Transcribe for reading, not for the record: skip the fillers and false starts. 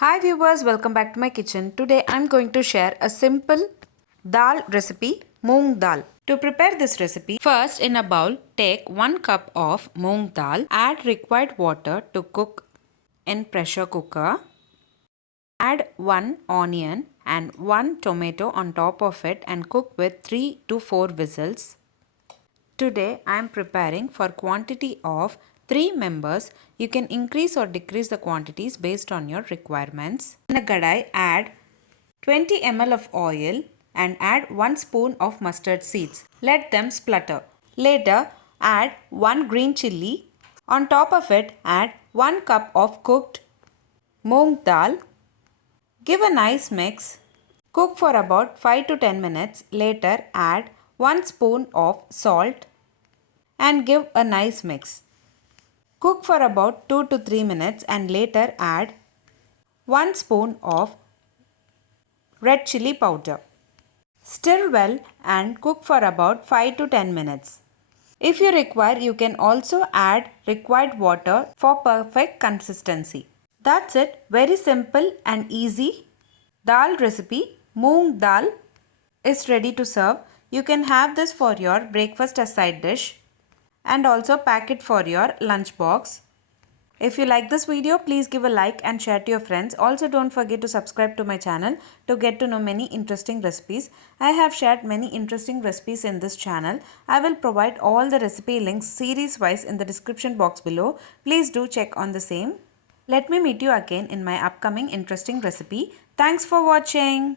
Hi viewers, welcome back to my kitchen. Today I'm going to share a simple dal recipe, Moong dal. To prepare this recipe, first in a bowl take 1 cup of Moong dal, add required water to cook in pressure cooker, add 1 onion and 1 tomato on top of it and cook with 3 to 4 whistles. Today I am preparing for quantity of 3 members. You can increase or decrease the quantities based on your requirements. In a kadai, add 20 ml of oil and add 1 spoon of mustard seeds. Let them splutter. Later, add 1 green chilli. On top of it, add 1 cup of cooked moong dal. Give a nice mix. Cook for about 5 to 10 minutes. Later, add 1 spoon of salt and give a nice mix. Cook for about 2 to 3 minutes and later add 1 spoon of red chili powder. Stir well and cook for about 5 to 10 minutes. If you require, you can also add required water for perfect consistency. That's it. Very simple and easy. Dal recipe, Moong dal, is ready to serve. You can have this for your breakfast as side dish and also pack it for your lunchbox. If you like this video, please give a like and share to your friends. Also, don't forget to subscribe to my channel to get to know many interesting recipes. I have shared many interesting recipes in this channel. I will provide all the recipe links series wise in the description box below. Please do check on the same. Let me meet you again in my upcoming interesting recipe. Thanks for watching.